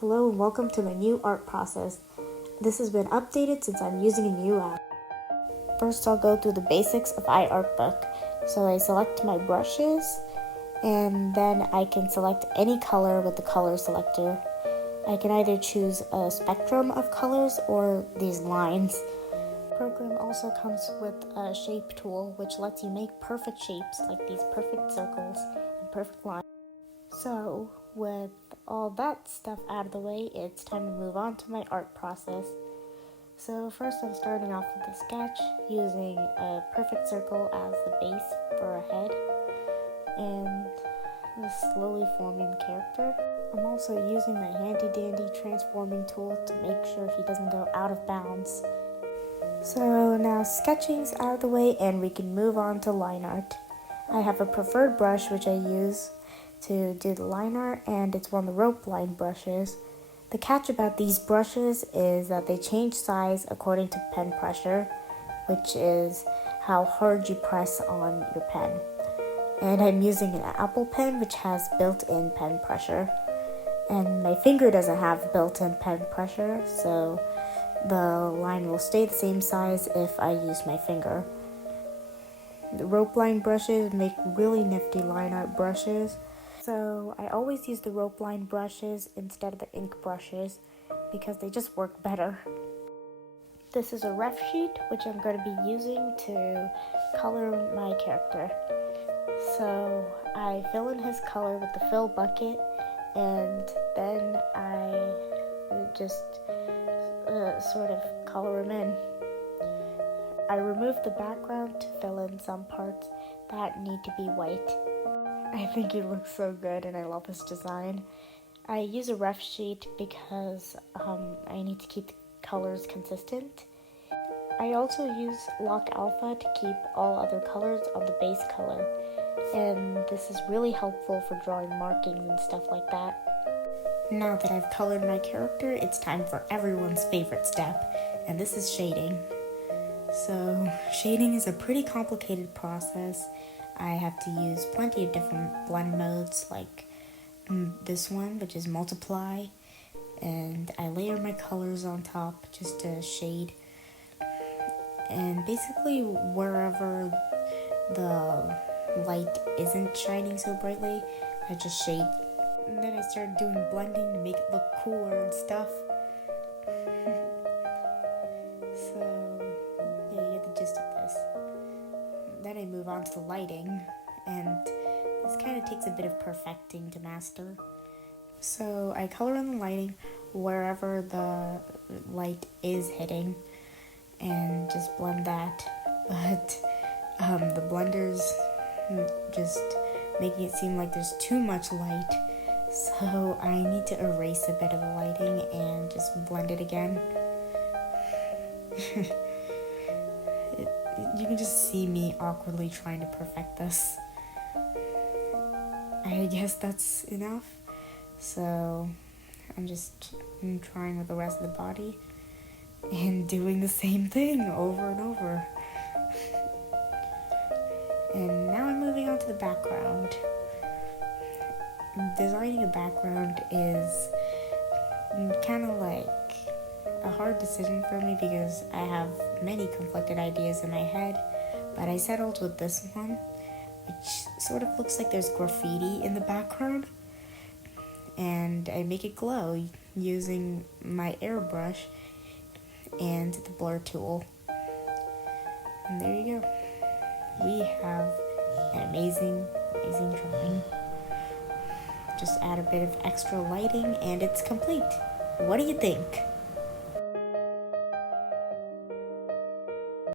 Hello and welcome to my new art process. This has been updated since I'm using a new app. First, I'll go through the basics of iArtbook. So I select my brushes, and then I can select any color with the color selector. I can either choose a spectrum of colors or these lines. The program also comes with a shape tool, which lets you make perfect shapes like these perfect circles and perfect lines. So, with all that stuff out of the way, it's time to move on to my art process. So first I'm starting off with a sketch using a perfect circle as the base for a head and just slowly forming the character. I'm also using my handy dandy transforming tool to make sure he doesn't go out of bounds. So now sketching's out of the way and we can move on to line art. I have a preferred brush which I use to do the line art, and it's one of the rope line brushes. The catch about these brushes is that they change size according to pen pressure, which is how hard you press on your pen. And I'm using an Apple pen which has built-in pen pressure. And my finger doesn't have built-in pen pressure, so the line will stay the same size if I use my finger. The rope line brushes make really nifty line art brushes. So I always use the rope line brushes instead of the ink brushes because they just work better. This is a ref sheet which I'm going to be using to color my character. So I fill in his color with the fill bucket, and then I just sort of color him in. I remove the background to fill in some parts that need to be white. I think he looks so good and I love his design. I use a ref sheet because I need to keep the colors consistent. I also use Lock Alpha to keep all other colors on the base color, and this is really helpful for drawing markings and stuff like that. Now that I've colored my character, it's time for everyone's favorite step, and this is shading. So shading is a pretty complicated process. I have to use plenty of different blend modes like this one, which is multiply, and I layer my colors on top just to shade. And basically wherever the light isn't shining so brightly, I just shade. And then I started doing blending to make it look cooler and stuff. So yeah, you get the gist of this. Then I move on to the lighting, and this kind of takes a bit of perfecting to master. So I color in the lighting wherever the light is hitting and just blend that. But the blenders just making it seem like there's too much light. So I need to erase a bit of the lighting and just blend it again. You can just see me awkwardly trying to perfect this. I guess that's enough. So I'm just trying with the rest of the body and doing the same thing over and over. And now I'm moving on to the background. Designing a background is kind of like a hard decision for me because I have many conflicted ideas in my head, but I settled with this one, which sort of looks like there's graffiti in the background, and I make it glow using my airbrush and the blur tool. And there you go. We have an amazing drawing. Just add a bit of extra lighting and it's complete. What do you think?